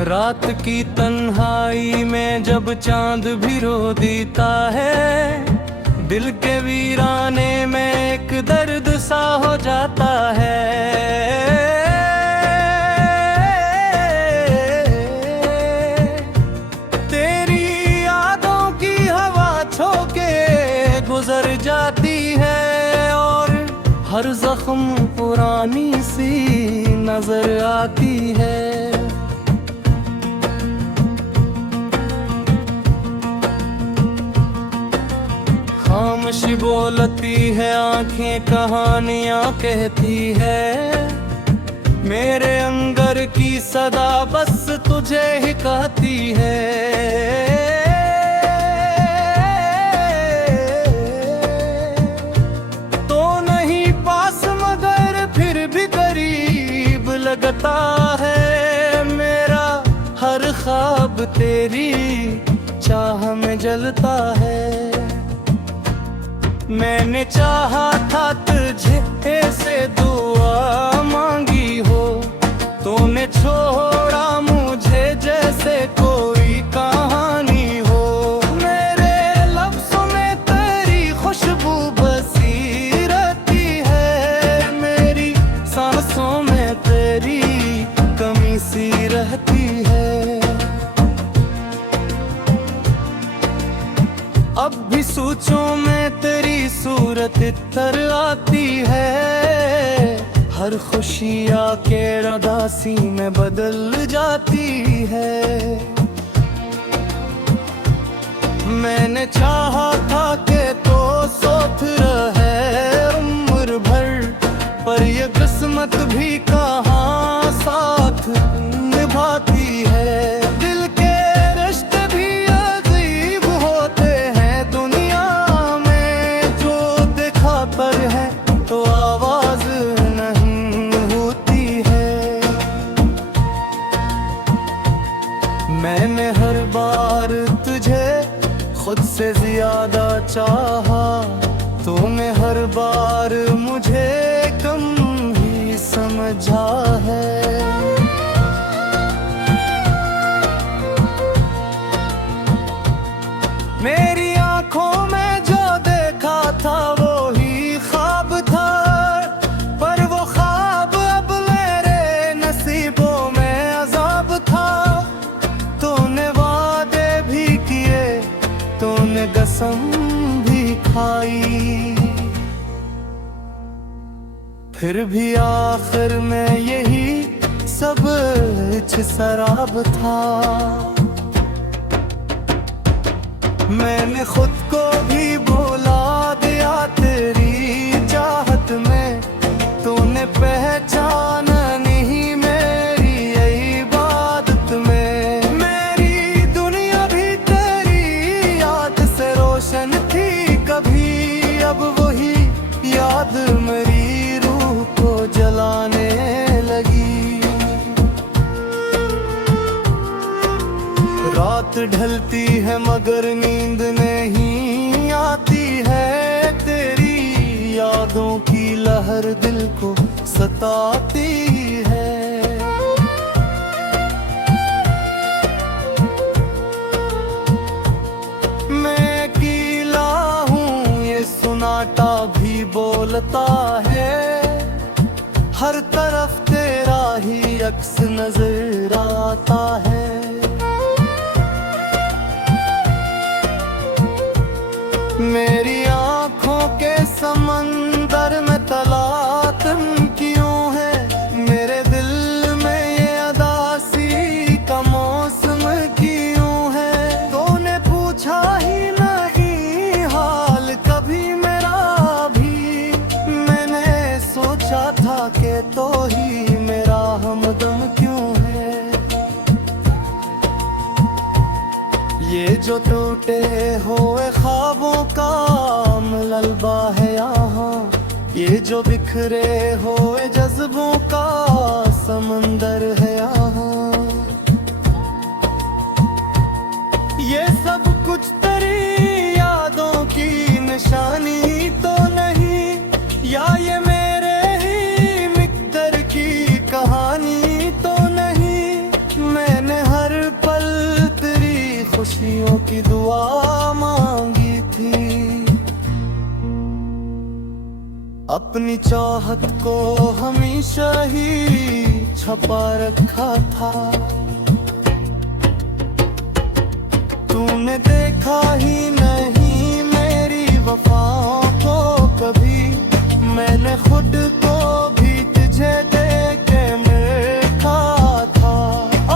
रात की तन्हाई में जब चांद भी रो देता है, दिल के वीराने में एक दर्द सा हो जाता है। तेरी यादों की हवा छोके गुजर जाती है और हर जख्म पुरानी सी नजर आती है। खामोशी बोलती है आंखें, कहानियां कहती है, मेरे अंदर की सदा बस तुझे ही कहती है। तो नहीं पास मगर फिर भी करीब लगता है, मेरा हर ख्वाब तेरी चाह में जलता है। मैंने चाहा था तुझे ऐसे दुआ मांगी हो, तूने छोड़ा मुझे जैसे कोई कहानी हो। मेरे लफ्ज़ों में तेरी खुशबू बसी रहती है, मेरी सांसों में तेरी कमी सी रहती है। अब भी सोचों में तेरी सूरत इतर आती है, हर खुशी आके उदासी में बदल जाती है। मैंने चाहा था कि तो साथ रहे उम्र भर, पर ये किस्मत भी कहाँ साथ निभाती है। दिल के रिश्ते भी अजीब होते हैं दुनिया में, जो देखा पर है तो आवाज नहीं होती है। मैंने हर बार तुझे खुद से ज्यादा चाहा, तूने हर बार मुझे कम ही समझा है। मेरी आंखों में जो देखा था वो ही ख्वाब था, पर वो ख्वाब अब मेरे नसीबों में अजाब था। तूने वादे भी किए, तूने कसम भी खाई, फिर भी आखिर में यही सब कुछ शराब था। मैंने खुद को भी भुला दिया तेरी चाहत में, तूने पहचाना नहीं मेरी यही इबादत में। मेरी दुनिया भी तेरी याद से रोशन थी कभी, अब वही याद मेरी रूह को जलाने लगी। रात ढलती है मगर नींद नहीं आती है, तेरी यादों की लहर दिल को सताती है। मैं अकेला हूँ ये सुनाटा भी बोलता है, हर तरफ तेरा ही अक्स नजर आता है। मेरी आंखों के समंदर में तलातम क्यों है, मेरे दिल में ये अदासी का मौसम क्यों है। तूने पूछा ही नहीं हाल कभी मेरा भी, मैंने सोचा था कि तो ही मेरा हमदम क्यों है। ये जो टूटे हुए ख्वाबों का मलबा है यहाँ, ये जो बिखरे हुए जज्बों का समंदर है यहाँ। ये सब कुछ तेरी यादों की निशानी तो नहीं, या ये मेरे ही मिक्तर की कहानी तो नहीं। मैंने दुआ मांगी थी। अपनी चाहत को हमेशा ही छुपा रखा था। तूने देखा ही नहीं मेरी वफाओं को कभी। मैंने खुद को भी तुझे देख के देखा था।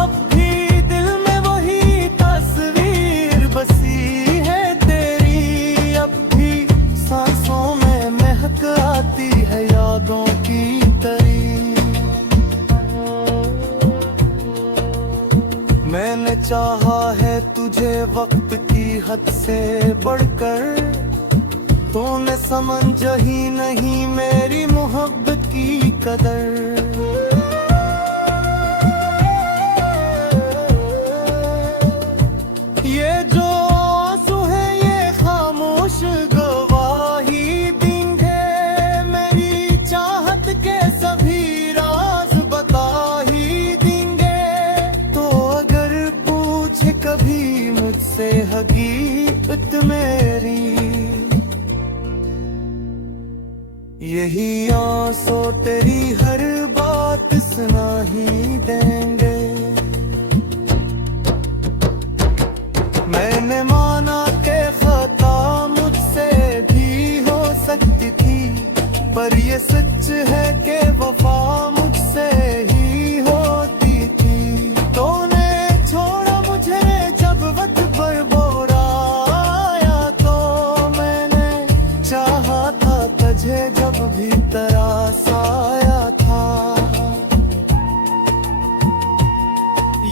अब भी दिल में वही तस्वीर बसी है तेरी। अब भी सांसों में महक आती है यादों की तरी। मैंने चाहा है तुझे वक्त की हद से बढ़कर। तूने समझ ही नहीं मेरी मोहब्बत की कदर। ये जो आंसू है ये खामोश गवाही देंगे। मेरी चाहत के सभी राज बता ही देंगे। तो अगर पूछे कभी मुझसे हकीकत मेरी, यही आंसू तेरी हर बात सुना ही देंगे। मैंने माना कि खता मुझसे भी हो सकती थी, पर ये सच है कि वफा मुझसे ही होती थी। तूने छोड़ा मुझे जब वक्त पर बोराया, तो मैंने चाहा था तुझे जब भी तरास आया था।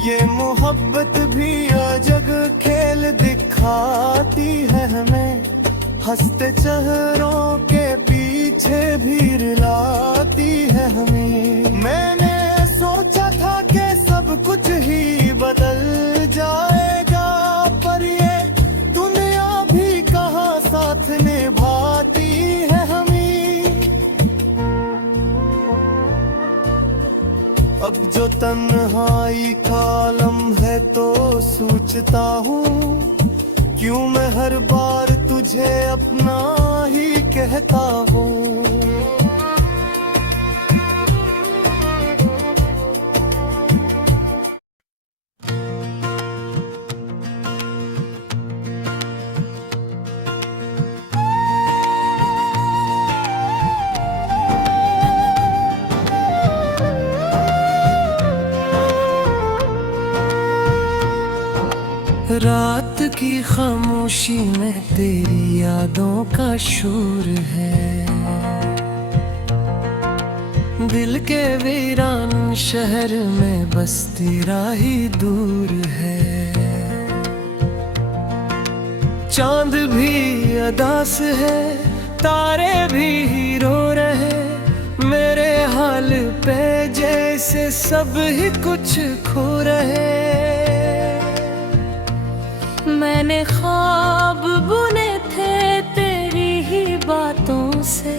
ये मोहब्बत भी अजब खेल दिखाती है हमें। हंसते चेहरों के पीछे भी रुलाती है हमें। मैंने सोचा था कि सब कुछ ही बदल जाएगा, पर ये दुनिया भी कहाँ साथ निभाती है हमें। अब जो तन्हाई का आलम है तो सोचता हूँ, क्यों मैं हर बार तुझे अपना ही कहता हूँ। रात की खामोशी में तेरी यादों का शोर है। दिल के वीरान शहर में बस तेरा ही दूर है। चांद भी अदास है, तारे भी रो रहे। मेरे हाल पे जैसे सब ही कुछ खो रहे। मैंने ख्वाब बुने थे तेरी ही बातों से।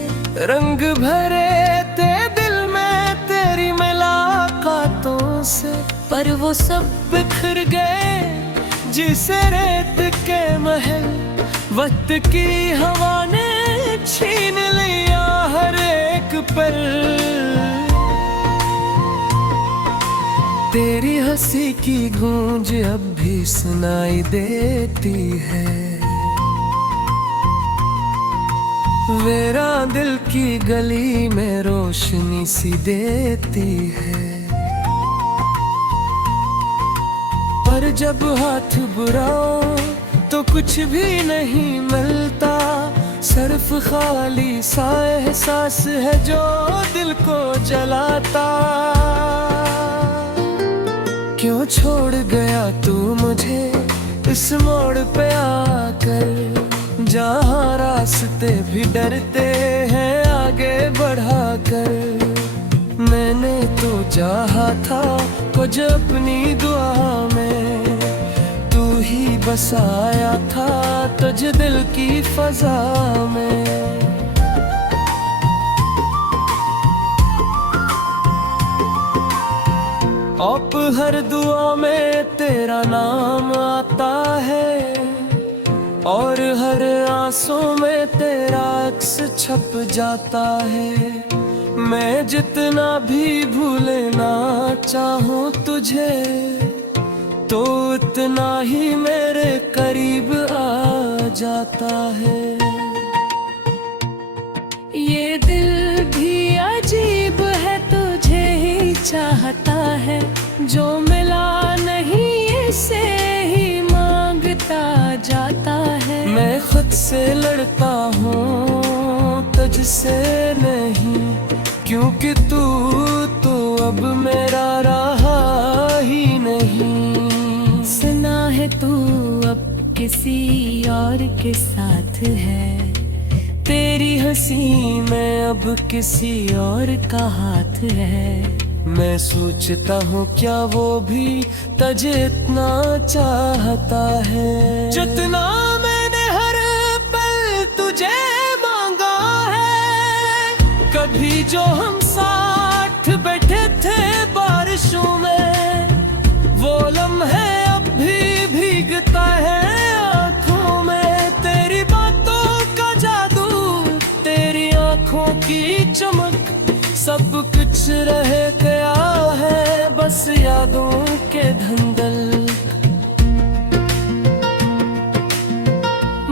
रंग भरे थे दिल में तेरी मुलाकातों से। पर वो सब बिखर गए जिसे रेत के महल। वक्त की हवा ने छीन लिया हर एक पल। तेरी हंसी की गूंज अब भी सुनाई देती है। मेरा दिल की गली में रोशनी सी देती है। पर जब हाथ बुलाओ तो कुछ भी नहीं मिलता। सिर्फ खाली सा एहसास है जो दिल को जलाता। क्यों छोड़ गया तू मुझे इस मोड़ पे आकर, जहाँ रास्ते भी डरते हैं आगे बढ़ाकर। मैंने तो चाहा था कुछ अपनी दुआ में, तू ही बसाया था तुझ दिल की फजा में। अब हर दुआ में तेरा नाम आता है। और हर आंसू में तेरा अक्स छप जाता है। मैं जितना भी भूले ना चाहूं तुझे, तो उतना ही मेरे करीब आ जाता है। ये दिल भी अजीब है, तुझे ही चाहता है। जो मिला नहीं इसे ही मांगता जाता है। मैं खुद से लड़ता हूँ तुझसे नहीं, क्योंकि तू तो अब मेरा रहा ही नहीं। सुना है तू अब किसी और के साथ है, तेरी हंसी में अब किसी और का हाथ है। मैं सोचता हूँ क्या वो भी तुझे इतना चाहता है, जितना मैंने हर पल तुझे मांगा है। कभी जो हम साथ बैठे थे बारिशों में, वो लम्हे अब भी भीगता है आँखों में। तेरी बातों का जादू, तेरी आँखों की चमक, सब कुछ रह गया है बस यादों के धंधल।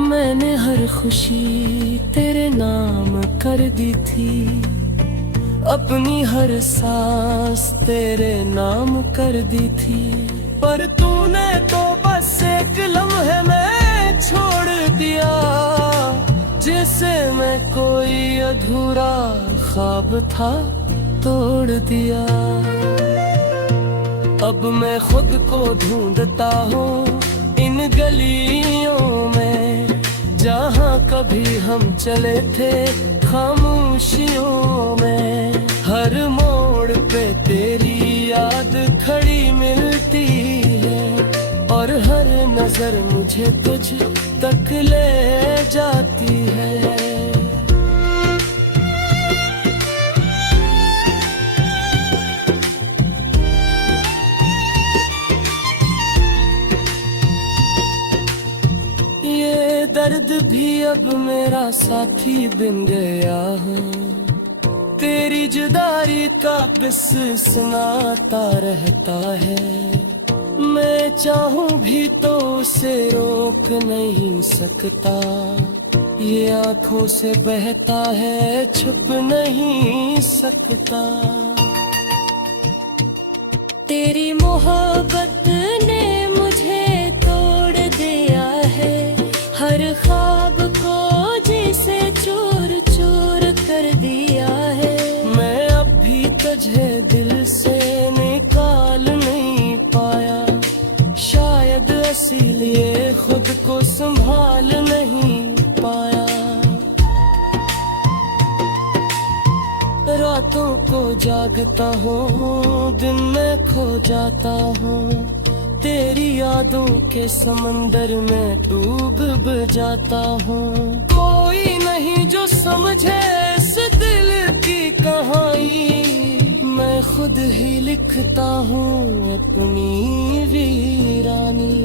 मैंने हर खुशी तेरे नाम कर दी थी, अपनी हर सांस तेरे नाम कर दी थी। पर तूने तो बस एक लम्हे में छोड़ दिया, जिसे मैं कोई अधूरा ख्वाब था तोड़ दिया। अब मैं खुद को ढूंढता हूँ इन गलियों में, जहाँ कभी हम चले थे खामोशियों में। हर मोड़ पे तेरी याद खड़ी मिलती है, और हर नजर मुझे तुझ तक ले जाती है। ये दर्द भी अब मेरा साथी बन गया है, तेरी जुदाई का बिस सुनाता रहता है। मैं चाहूं भी तो उसे रोक नहीं सकता, ये आंखों से बहता है छुप नहीं सकता। तेरी मोहब्बत ने मुझे तोड़ दिया है, हर ख्वाब को जिसे चूर चूर कर दिया है। मैं अब भी तुझे दिल से निकाल नहीं पाया, शायद इसीलिए खुद को संभाल नहीं पाया। रातों को जागता हूँ, दिन में खो जाता हूँ, तेरी यादों के समंदर में डूब जाता हूँ। कोई नहीं जो समझे इस दिल की कहानी, मैं खुद ही लिखता हूँ अपनी वीरानी।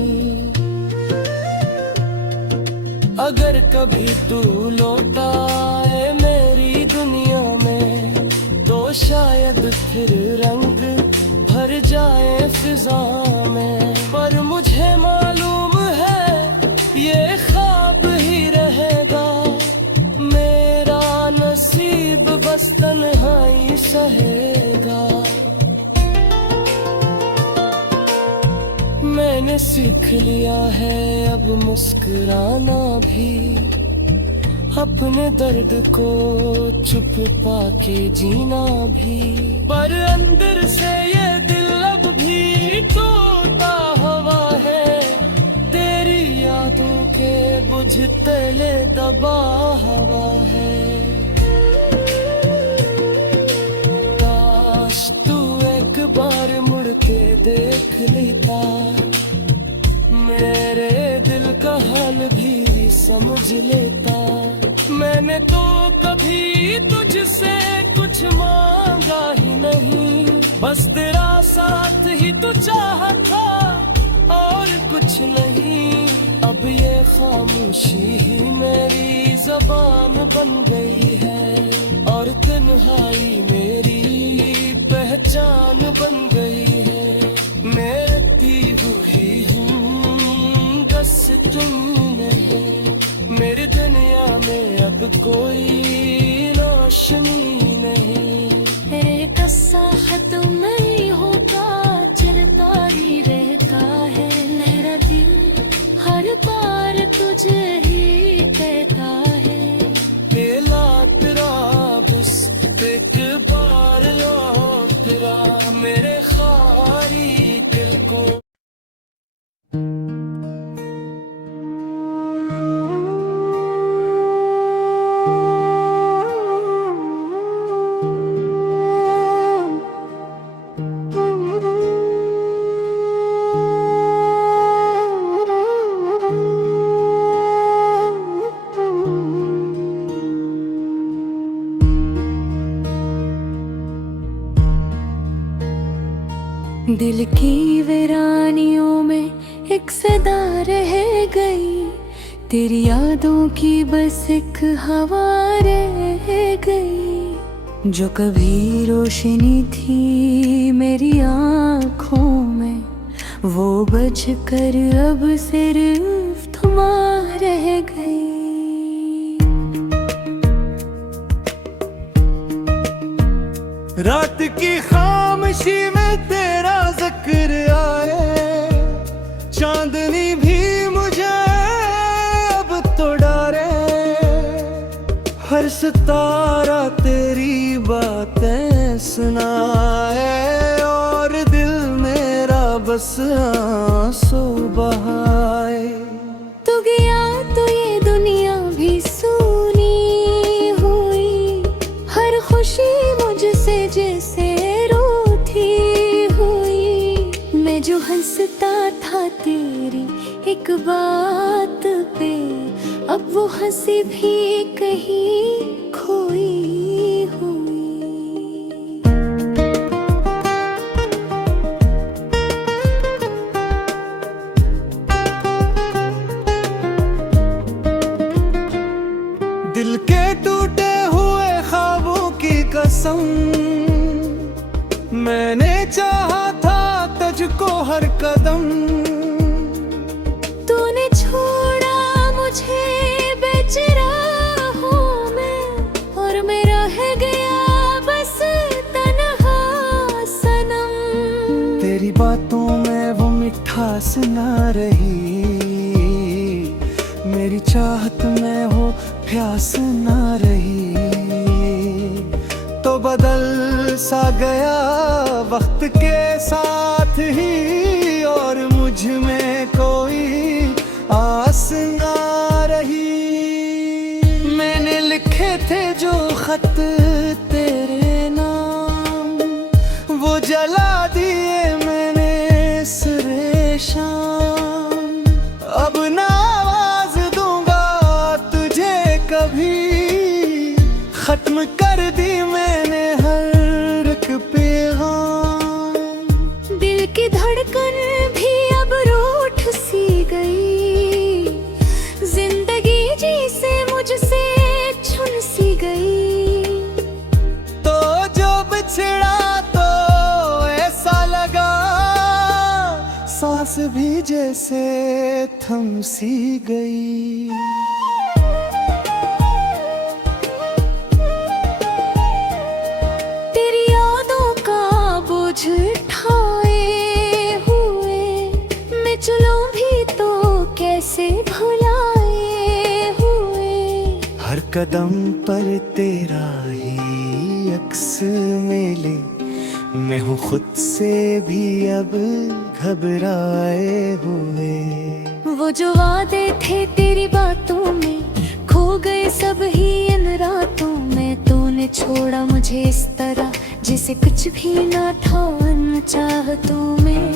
अगर कभी तू लौटा आए मेरी दुनिया में, तो शायद फिर रंग भर जाए फिजा में। पर मुझे मालूम है ये ख्वाब ही रहेगा, मेरा नसीब बस तन्हाई सहेगा। मैंने सीख लिया है अब मुस्कुराना भी, अपने दर्द को छुपा के जीना भी। पर अंदर से ये दिल अब भी टूटा हुआ है, तेरी यादों के बुझते दबा हुआ है। काश तू एक बार मुड़ के देख लेता, मेरे दिल का हाल भी समझ लेता। मैंने तो कभी तुझसे कुछ मांगा ही नहीं, बस तेरा साथ ही तू चाहा था और कुछ नहीं। अब ये खामोशी ही मेरी जबान बन गई है, और तन्हाई मेरी पहचान बन गई है। मैं रखती हुई हूँ बस तुम नहीं, मेरी दुनिया में अब कोई रोशनी नहीं। एक साहत नहीं होता, चलता ही रहता है मेरा दिल, हर बार तुझे ही कहता है। तेला तेरा बस एक बार लो तेरा, मेरे खारी दिल को। दिल की वीरानियों में एक सदा रह गई, तेरी यादों की बस एक हवा रह गई। जो कभी रोशनी थी मेरी आँखों में, वो बज कर अब सिर्फ थमा रह गई। रात की खामोशी में तेरा जिक्र आए, चांदनी भी मुझे अब तो डरे। हर सितारा तेरी बातें सुनाए, और दिल मेरा बस आंसू बहाए। तू गया तो ये दुनिया भी सूनी हुई, हर खुशी मुझसे जैसे रोती हुई। मैं जो हंसता था तेरी एक बात पे, अब वो हंसी भी कहीं खोई हुई। दिल के टूटे हुए ख्वाबों की कसम, मैंने चाहा था तुझको हर कदम। तूने छोड़ा मुझे बेचैन हूँ मैं, और मैं रह गया बस तन्हा सनम। तेरी बातों में वो मिठास ना रही, मेरी चाहत में वो प्यास ना रही। तो बदल सा गया वक्त के साथ ही, और मुझ में कोई आस ना रही। मैंने लिखे थे जो खत तेरे नाम, वो जला दिए मैंने सुरे शाम। अब ना आवाज दूंगा तुझे कभी, खत्म कर दी मैंने हर एक पैगाम। दिल की धड़कन भी अब रूठ सी गई, जिंदगी जी से मुझसे छुन सी गई। तो जो बिछड़ा तो ऐसा लगा, सांस भी जैसे थम सी गई। तेरी यादों का बोझ उठाए हुए, मैं चलूं भी तो कैसे भुलाए हुए। हर कदम पर तेरा ही अक्स मिले, मैं हूँ खुद से भी अब घबराए हुए। वो जो वादे थे तेरी बातों में, खो गए सब ही इन रातों में। तूने छोड़ा मुझे इस तरह जैसे कुछ भी ना था इन चाहतों में।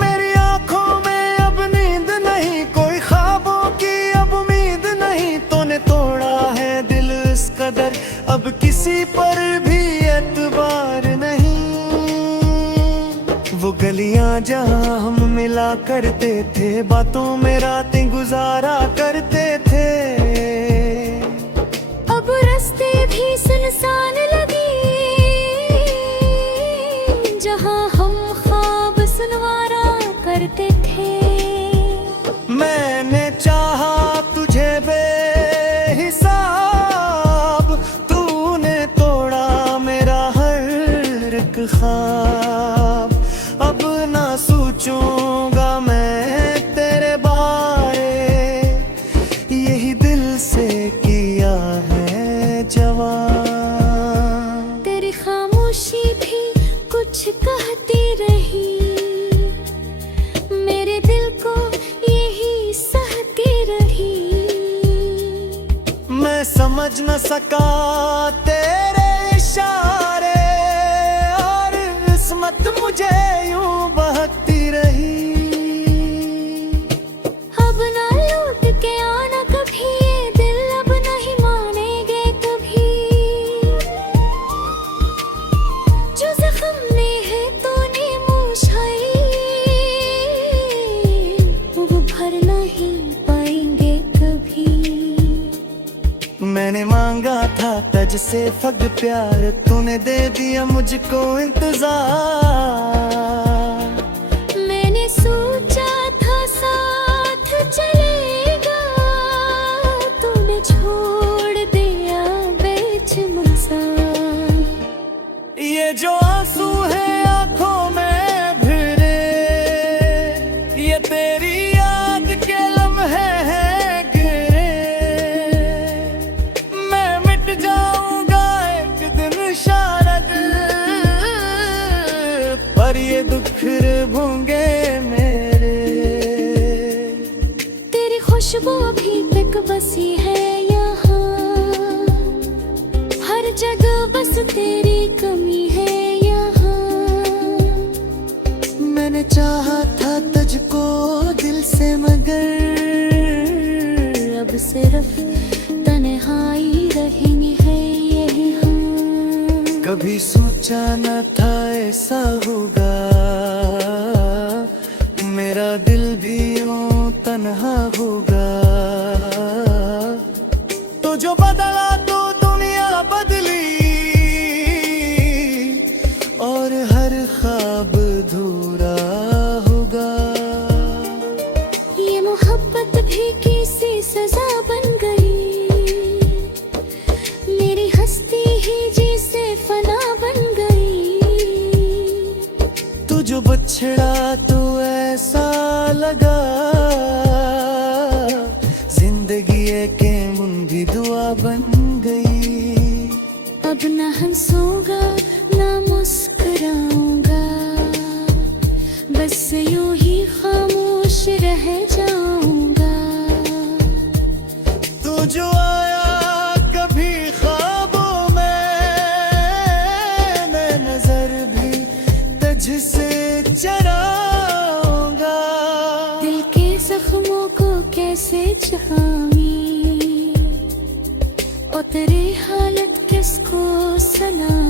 मेरी आंखों में अब नींद नहीं, कोई ख्वाबों की अब उम्मीद नहीं। तूने तोड़ा है दिल इस कदर, अब किसी पर भी एतबार नहीं। वो वो गलियां जहां हम मिला करते थे, बातों में रातें गुजारा करते थे। अब रास्ते भी सुनसान लगे, जहां हम ख्वाब सुनवारा करते थे। मैंने चाहा तुझे बेहिसाब, तूने तोड़ा मेरा हर एक ख्वाब। अब ना सोचूंगा मैं तेरे बारे, यही दिल से किया है जवान। तेरी खामोशी भी कुछ कहती रही, मेरे दिल को यही सहती रही। मैं समझ न सका तेरे इशारे, और किस्मत मुझे यूं बहकती रही। अब ना लौट के आना कभी, ये दिल अब नहीं मानेंगे कभी। जो जख्म में है तूने मुझाई, वो भर नहीं पाएंगे कभी। मैंने मांगा था तज से फग प्यार, तूने दे दिया मुझको इंतजार। मैंने सोचा था साथ चलेगा, तूने छोड़ दिया बीच मज़ार। ये जो आंसू है आंखों में भिरे, ये तेरी याद के लम्हे हैं गिरे। मैं मिट जाऊंगा एक दिन शायद, पर ये दुख फिर भूंगे मेरे। तेरी खुशबू अभी तक बसी है यहाँ, हर जगह बस तेरी कमी है यहाँ। मैंने चाहा था तुझको दिल से, मगर अब सिर्फ तन्हाई रहेंगी है यहाँ। कभी सोचा न था ऐसा होगा, मेरा दिल भी यूं तन्हा होगा। तो जो बदला तो दुनिया बदली, और हर ख्वाब अधूरा होगा। ये मोहब्बत भी किसी सजा बन गई, मेरी हस्ती ही जिसे फना बन गई। तू जो बछड़ा तो ऐसा लगा, जिंदगी एक मुंदी दुआ बन गई। अब न हंसूंगा न मुस्कुराऊंगा, बस यूं ही खामोश रह जाऊंगा। तू जो आया कभी ख्वाबों में, मैं नजर भी तुझ से चराऊंगा। दिल के जख्मों को कैसे छुपाऊं, और तेरी हालत किसको सुनाऊं।